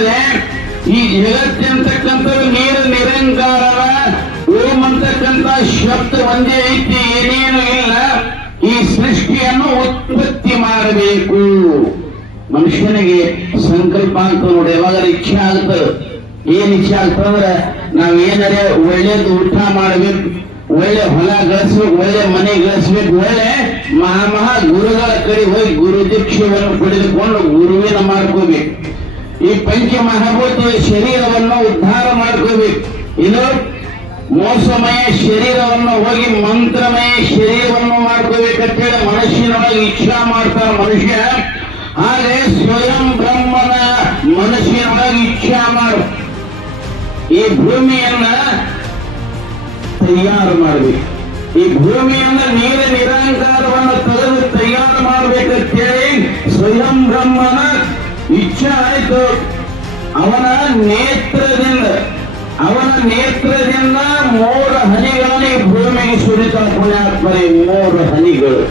ಅಲ್ಲದೆ ಈ ಜಗತ್ತಂತಕ್ಕಂಥದ್ದು ನೀರು ನಿರಂಕಾರವ. ಓಂ ಅಂತಕ್ಕಂಥ ಶಬ್ದ ಒಂದೇ ಐತಿ, ಏನೇನು ಇಲ್ಲ. ಈ ಸೃಷ್ಟಿಯನ್ನು ಉತ್ಪತ್ತಿ ಮಾಡಬೇಕು. ಮನುಷ್ಯನಿಗೆ ಸಂಕಲ್ಪ ಅಂತ ನೋಡಿ, ಯಾವಾಗ ಇಚ್ಛೆ ಆಗ್ತದೆ. ಏನ್ ಇಚ್ಛೆ ಆಗ್ತದಂದ್ರೆ ನಾವೇನಾರೇ ಒಳ್ಳೇದು ಊಟ ಮಾಡ್ಬೇಕು, ಒಳ್ಳೆ ಹೊಲ ಗಳಿಸ್ಬೇಕು, ಒಳ್ಳೆ ಮನೆ ಗಳಿಸ್ಬೇಕು, ಒಳ್ಳೆ ಮಹಾ ಗುರುಗಳ ಕಡೆ ಹೋಗಿ ಗುರು ದೀಕ್ಷೆಯನ್ನು ಪಡೆದುಕೊಂಡು ಗುರುವಿನ ಮಾಡ್ಕೋಬೇಕು. ಈ ಪಂಚ ಮಹಾಭೂತ ಶರೀರವನ್ನು ಉದ್ಧಾರ ಮಾಡ್ಕೋಬೇಕು. ಇದು ಮೋಸಮಯ ಶರೀರವನ್ನು ಹೋಗಿ ಮಂತ್ರಮಯ ಶರೀರವನ್ನು ಮಾಡ್ಕೋಬೇಕಂತೇಳಿ ಮನುಷ್ಯನೊಳಗೆ ಇಚ್ಛಾ ಮಾಡ್ತಾರ ಮನುಷ್ಯ. ಹಾಗೆ ಸ್ವಯಂ ಬ್ರಹ್ಮನ ಮನುಷ್ಯನೊಳಗೆ ಇಚ್ಛಾ ಮಾಡು. ಈ ಭೂಮಿಯನ್ನ ತಯಾರು ಮಾಡಬೇಕು. ಈ ಭೂಮಿಯನ್ನ ನೀರು ನಿರಂಕಾರವನ್ನು ತೆಗೆದು ತಯಾರು ಮಾಡ್ಬೇಕಂತೇಳಿ ಸ್ವಯಂ ಬ್ರಹ್ಮನ ಇಚ್ಛೆ ಆಯ್ತು. ಅವನ ನೇತ್ರದಿಂದ 3 ಹನಿಗಳನ್ನು ಈ ಭೂಮಿಗೆ ಸುರಿತ ಪುಣ್ಯಾತ್ಮರೇ. 3 ಹನಿಗಳು.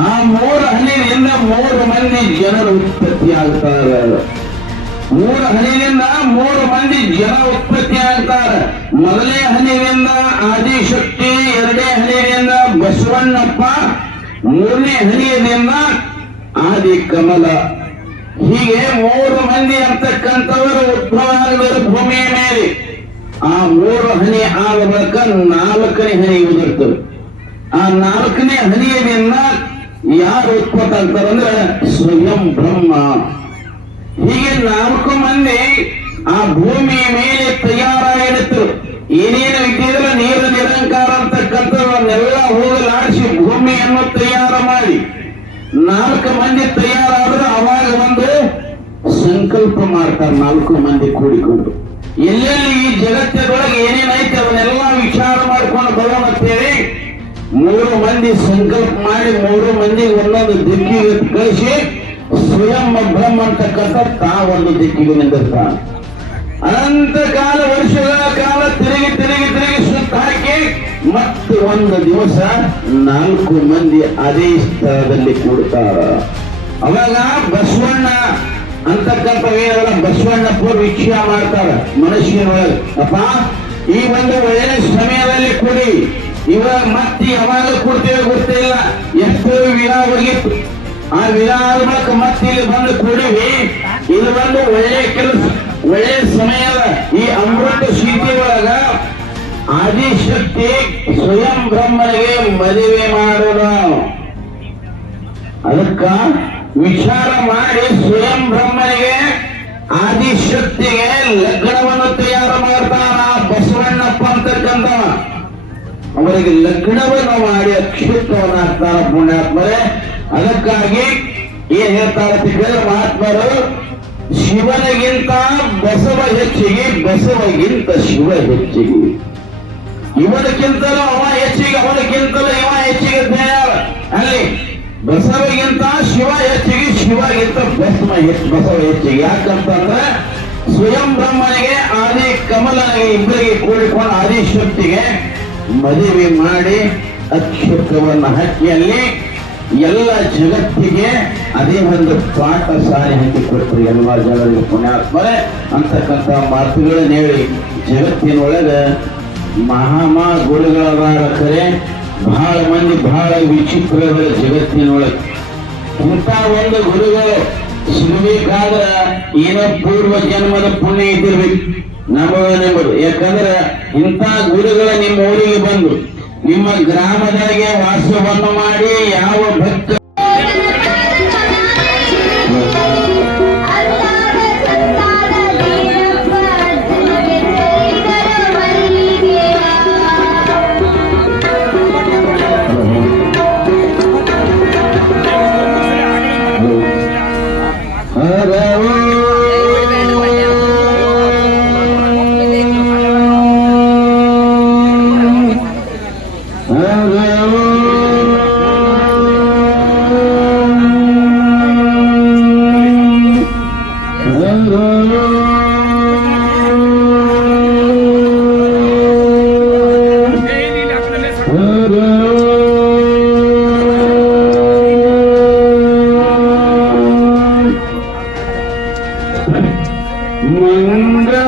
ಆ 3 ಹನಿಯಿಂದ 3 ಮಂದಿ ಜನರು ಉತ್ಪತ್ತಿ ಆಗ್ತಾರೆ. 3 ಹನಿಯಿಂದ 3 ಮಂದಿ ಜನ ಉತ್ಪತ್ತಿ ಆಗ್ತಾರೆ. ಮೊದಲನೇ ಹನಿಯಿಂದ ಆದಿಶಕ್ತಿ, 2ನೇ ಹನಿಯಿಂದ ಬಸವಣ್ಣಪ್ಪ, 3ನೇ ಹನಿಯಿಂದ ಆದಿ ಕಮಲ. ಹೀಗೆ 3 ಮಂದಿ ಅಂತಕ್ಕಂಥವರು ಉದ್ಭವ ಆಗಬೇಕು ಭೂಮಿಯ ಮೇಲೆ. ಆ 3 ಹನಿ ಆದ ಬಳಿಕ 4ನೇ ಹನಿ ಉದುರ್ತದೆ. ಆ 4ನೇ ಹನಿಯಿಂದ ಯಾರು ಉತ್ಪತ್ತಿ ಆಗ್ತಾರಂದ್ರೆ ಸ್ವಯಂ ಬ್ರಹ್ಮ. ಹೀಗೆ 4 ಮಂದಿ ಆ ಭೂಮಿಯ ಮೇಲೆ ತಯಾರಾಗಿರುತ್ತರು. ಏನೇನು ಇದ್ದಿದ್ರೆ ನೀರು ನಿರಂಕಾರ ಅಂತಕ್ಕಂಥವನ್ನೆಲ್ಲ ಹೋಗಲಾಡಿಸಿ ಭೂಮಿಯನ್ನು ತಯಾರು ಮಾಡಿ 4 ಮಂದಿ ತಯಾರಾದ್ರೆ ಅವಾಗ ಒಂದು ಸಂಕಲ್ಪ ಮಾಡ್ತಾರೆ. 4 ಮಂದಿ ಕೂಡಿಕೊಂಡು ಎಲ್ಲೆಲ್ಲಿ ಈ ಜಗತ್ತಿನೊಳಗೆ ಏನೇನೈತೆ ಅವನ್ನೆಲ್ಲ ವಿಚಾರ ಮಾಡ್ಕೊಂಡು ಬರೋಣ ಅಂತೇಳಿ 3 ಮಂದಿ ಸಂಕಲ್ಪ ಮಾಡಿ 3 ಮಂದಿ ಒಂದೊಂದು ದಿಕ್ಕಿಗೆ ಕಳಿಸಿ ಸ್ವಯಂ ಬ್ರಹ್ಮ ಅಂತಕ್ಕಂಥ ತಾವೊಂದು ದಿಕ್ಕಿಗೆ ನಿಂದಿರ್ತಾನೆ. ಅನಂತ ಕಾಲ ವರ್ಷಗಳ ಕಾಲ ತಿರುಗಿ ಸುತ್ತ ಹಾಕಿ ಮತ್ತು ಒಂದು ದಿವಸ 4 ಮಂದಿ ಅದೇ ಸ್ಥಳದಲ್ಲಿ ಕೂಡ್ತಾರ. ಅವಾಗ ಬಸವಣ್ಣ ಅಂತಕ್ಕಂಥ ಬಸವಣ್ಣಪ್ಪ ವೀಕ್ಷಣೆ ಮಾಡ್ತಾರ ಮನುಷ್ಯನೊಳಗೆ. ಅಪ್ಪ, ಈ ಒಂದು ಒಳ್ಳೆ ಸಮಯದಲ್ಲಿ ಕೂಡಿ ಇವಾಗ ಮತ್ತೆ ಯಾವಾಗ ಕೂಡ್ತೇವೆ ಗೊತ್ತಿಲ್ಲ. ಎಷ್ಟೋ ವಿರಾ ಹೋಗಿತ್ತು. ಆ ವಿರಾ ಆದ ಮತ್ತೆ ಇಲ್ಲಿ ಬಂದು ಕೂಡಿವಿ. ಇದು ಒಂದು ಒಳ್ಳೆ ಕೆಲಸ, ಒಳ್ಳೆ ಸಮಯದ ಈ ಅಮೃತ ಸ್ಥಿತಿ ಒಳಗ ಆದಿಶಕ್ತಿ ಸ್ವಯಂ ಬ್ರಹ್ಮನಿಗೆ ಮದುವೆ ಮಾಡೋಣ. ಅದಕ್ಕ ವಿಚಾರ ಮಾಡಿ ಸ್ವಯಂ ಬ್ರಹ್ಮನಿಗೆ ಆದಿಶಕ್ತಿಗೆ ಲಗ್ನವನ್ನು ತಯಾರು ಮಾಡ್ತಾನ ಬಸವಣ್ಣಪ್ಪ ಅಂತಕ್ಕಂಥ. ಅವರಿಗೆ ಲಗ್ನವನ್ನು ಮಾಡಿ ಅಕ್ಷಿತವನ್ನು ಹಾಕ್ತಾರ ಪುಣ್ಯಾತ್ಮರೇ. ಅದಕ್ಕಾಗಿ ಏನ್ ಹೇಳ್ತಾರೆ ಕೇಳಿದ್ರೆ ಮಹಾತ್ಮರು, ಶಿವನಿಗಿಂತ ಬಸವ ಹೆಚ್ಚಿಗೆ, ಬಸವಗಿಂತ ಶಿವ ಹೆಚ್ಚಿಗೆ. ಇವನಕ್ಕಿಂತಲೂ ಅವ ಹೆಚ್ಚಿಗೆ, ಅವನಕ್ಕಿಂತಲೂ ಇವ ಹೆಚ್ಚಿಗೆ ತಯಾರ. ಅಲ್ಲಿ ಬಸವಗಿಂತ ಶಿವ ಹೆಚ್ಚಿಗೆ, ಶಿವಗಿಂತ ಬಸವ ಹೆಚ್ಚಿಗೆ. ಯಾಕಂತಂದ್ರೆ ಸ್ವಯಂ ಬ್ರಹ್ಮನಿಗೆ ಆದಿ ಕಮಲನಿಗೆ ಇಬ್ಬರಿಗೆ ಕೂಡಿಕೊಂಡು ಆದಿಶಕ್ತಿಗೆ ಮದುವೆ ಮಾಡಿ ಅಕ್ಷತ್ರವನ್ನು ಹಾಕಿಯಲ್ಲಿ ಎಲ್ಲ ಜಗತ್ತಿಗೆ ಅದೇ ಒಂದು ಪಾಠ ಸಾರಿ ಹಾಕಿಕೊಟ್ರು ಎಲ್ಲ ಜನರಿಗೆ ಪುಣ್ಯಾತ್ಮರೇ ಅಂತಕ್ಕಂಥ ಮಾತುಗಳನ್ನ ಹೇಳಿ ಜಗತ್ತಿನೊಳಗೆ ಮಹಾಮಾ ಗುರುಗಳಾದ ಕರೆ ಬಹಳ ಮಂದಿ ಬಹಳ ವಿಚಿತ್ರಗಳ ಜಗತ್ತಿನೊಳಗೆ. ಇಂಥ ಒಂದು ಗುರುಗಳು ಸಿಗಬೇಕಾದ್ರೆ ಏನೋ ಪೂರ್ವ ಜನ್ಮದ ಪುಣ್ಯ ಇದ್ದಿರ್ಬೇಕು ನಂಬುದು. ಯಾಕಂದ್ರೆ ಇಂಥ ಗುರುಗಳ ನಿಮ್ಮ ಊರಿಗೆ ಬಂದು ನಿಮ್ಮ ಗ್ರಾಮದಾಗೆ ವಾಸವನ್ನು ಮಾಡಿ ಯಾವ ಭಕ್ತ ಮಂಗಳ